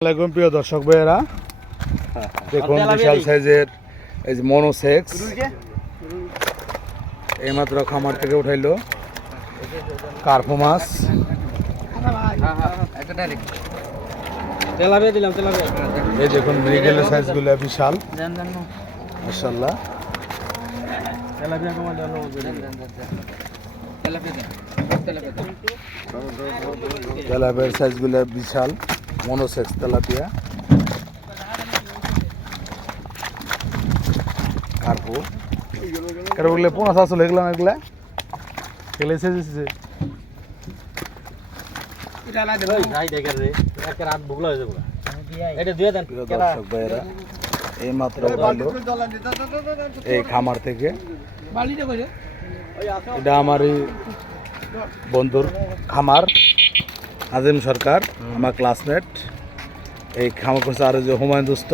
আসসালামু প্রিয় দর্শক ভাইয়েরা, দেখুন বিশাল সাইজের এই যে মনোসেক্স এইমাত্র খামার থেকে উঠাইলো কার্পো মাছ। এই দেখুন মৃগেলের সাইজগুলো বিশাল মাশাআল্লাহ। তেলাপিয়ার সাইজগুলো বিশাল মনোসেক্স তেলাপিয়া কার্পো এটা বললে 50 আসলে এগুলো এগুলা এগুলো এসেছে এটা লাগে ভাই যাই দেখে রে একটা রাত ভুগলা হয়ে যাবে এটা দিয়ে দেন দর্শক ভাইরা। এই মাত্র উঠাইলো এই খামার থেকে। এটা আমারই বন্ধুর খামার, আজিম সরকার আমার ক্লাসমেট। এই খামার করছে আর যে হুমায়ুন দোস্ত,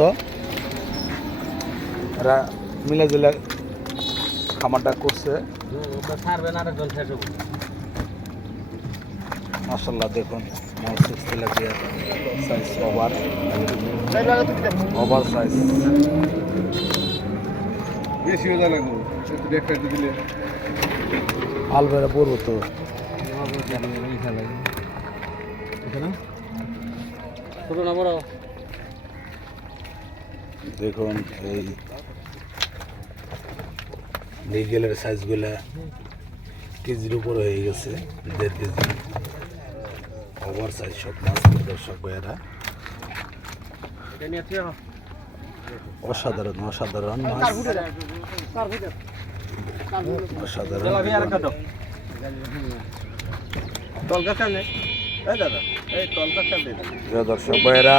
এরা মিলে জেলে খামারটা করছে মাশাআল্লাহ। দেখুন সাইজ ওভার সাইজ বেশি হয়ে যায় আলবেরা পড়বো তো। দেখুন এই মৃগেলের সাইজগুলা কেজির উপর হয়ে গেছে, 1.5 কেজি ওভার সাইজ সব মাছ। দর্শক ভাইয়েরা অসাধারণ অসাধারণ মাছ, অসাধারণ দর্শক ভাইয়েরা।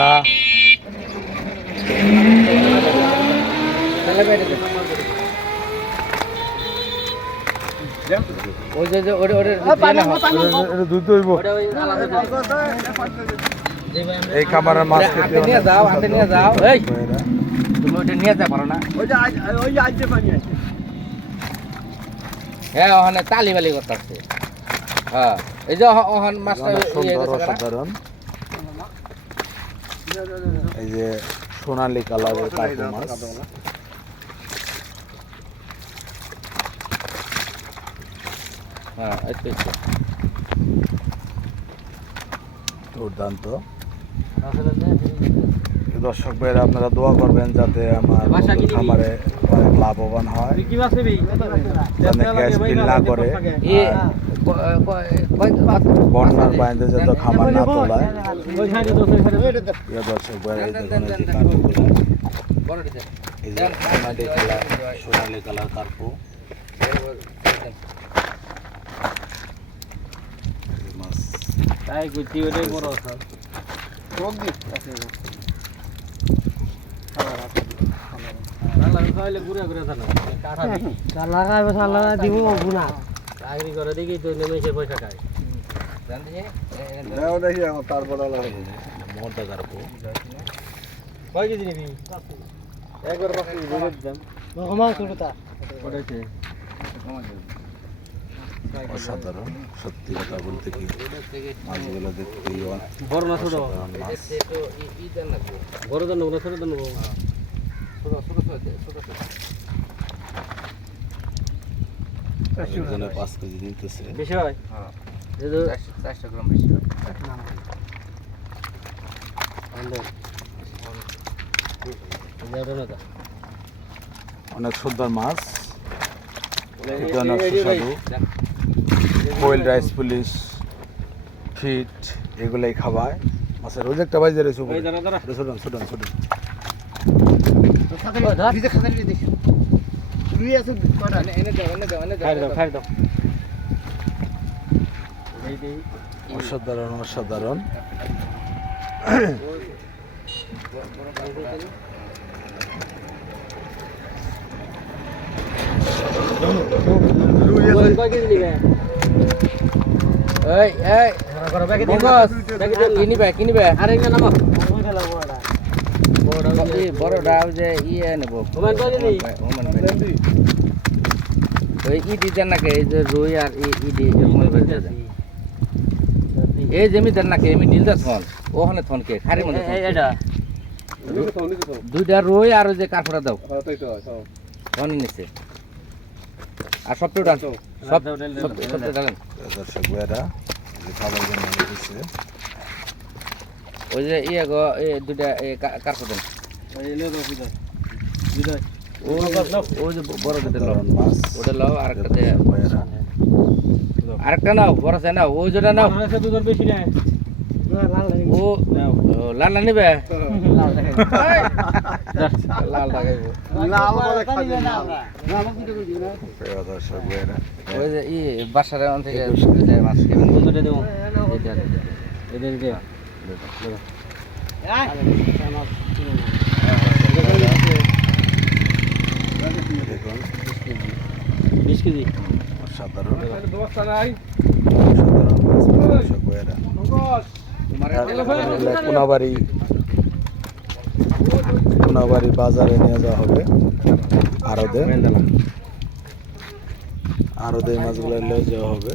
এই খাবারের মাছ নিয়ে যাও, হাতে নিয়ে যাও। এই তুমি ওটা নিয়ে যেতে পারো না? হ্যাঁ ওখানে তালি বালি করতেছে। হ্যাঁ এই যে ওখানে মাছটা অসাধারণ। এই যে সোনালী কালারের কার্পো মাছ, হ্যাঁ দুর্দান্ত। দর্শক ভাইরা আপনারা দোয়া করবেন যাতে আমার খামারে অনেক লাভবান হয়, যাতে গ্যাস বিল না করে, বন্যার বাইরে যত খামার না তোলায়। দর্শক ভাইরা সোনালী কালার কার্পো মাছ। তাই গুটি ওটাই বড় আছে। অসাধারণ সত্যি কথা বলতে কি মাছগুলো দেখতে বড় না ছোট বড় দেন না ছোট দেন একজনে 5 কেজি নিতেছে বেশি হয়। হ্যাঁ 400 গ্রাম বেশি হয়। অনেক সুন্দর মাছ, অনেক সুস্বাদু। কোয়েল রাইস পুলিশ ফিট এগুলাই খাওয়ায় মাছের। ওই যে একটা বাইজে রয়েছে ছোটন ছোটন ছোটন অসাধারণ অসাধারণ। কিনিবে আরে নাম বড় ডাব যে ইয়ে নেব ওই ইডি দেন নাকি? এই যে রুই আর ইডি এই জমি দেন নাকি? এমনি ডিল দেন ওখানে থনকে খারি মনে এটা দুইটা রই আর ওই যে কারফড়া দাও অনেক নিচে আর সবটা ডাল সবটা ডালেন দর্শক ভাইরা যে খাবার জন্য নিয়ে দিচ্ছে ওই যে ইয়ে গো দুইটা কারফড়া দেন ওই যে বড় দুইটা লাও মাছ ওটা লাও আর একটা ভাইরা আরেকটা নাও বড় চাই নাও ওই যেটা নাও বেশি নেয় ও লাল না নিবে লাল লাগাইবো প্রিয় দর্শক ভাইরা ওই যে ই বাসার থেকে মাছ খেবেন দেবো দেখুন 20 কেজি সাধারণ নাই দর্শক ভাইরা কোনাবাড়ি বাজারে নিয়ে যাওয়া হবে আরো দে মাছগুলো নিয়ে যাওয়া হবে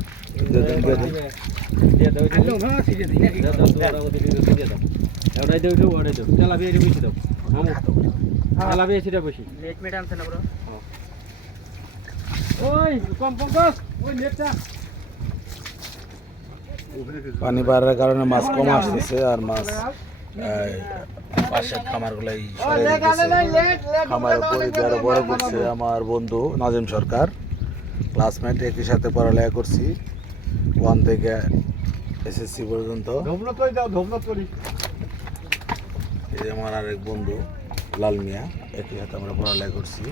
পানি বাড়ার কারণে মাছ কম আসতেছে আর মাছ পাশের খামারগুলাই খামারের পরিধি আরো বড় করছে আমার বন্ধু নাজিম সরকার ক্লাসমেট একই সাথে পড়ালেখা করছি 1 থেকে এসএসসি পর্যন্ত এই যে আমার আরেক বন্ধু লাল মিয়া একই সাথে আমরা পড়ালেখা করছি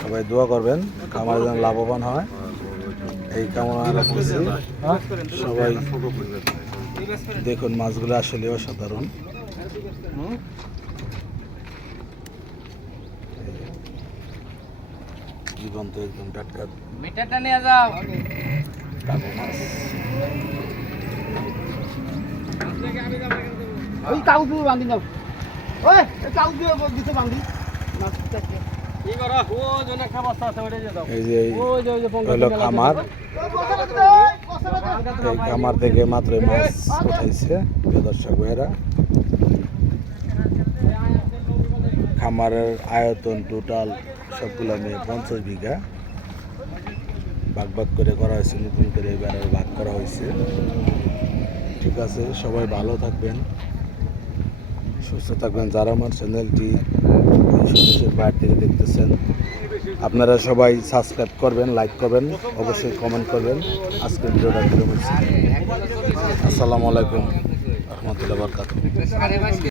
সবাই দোয়া করবেন খামার যেন লাভবান হয় এই কামনা রাখতেছি সবাই দেখুন মাছগুলো আসলে অসাধারণ জীবন্ত একদম টাটকা মিটারটা নিয়ে যাও কাবু মাছ ওই কাউকে বাঁধি দাও ওই কাউকে দিতে বাঁধি এই যে হলো খামার এই খামার থেকে মাত্র মাছ উঠাইছে প্রিয় দর্শক ভাইরা খামারের আয়তন টোটাল সবগুলো নিয়ে 50 বিঘা ভাগ করে করা হয়েছে নতুন করে এবার ভাগ করা হয়েছে ঠিক আছে সবাই ভালো থাকবেন সুস্থ থাকবেন যারা আমার চ্যানেলটি দেশের বাইরে থেকে দেখতেছেন আপনারা সবাই সাবস্ক্রাইব করবেন লাইক করবেন অবশ্যই কমেন্ট করবেন আজকের ভিডিওটা কিরকম হচ্ছে আসসালামু আলাইকুম রহমতুল্লাহ বরকাতুহু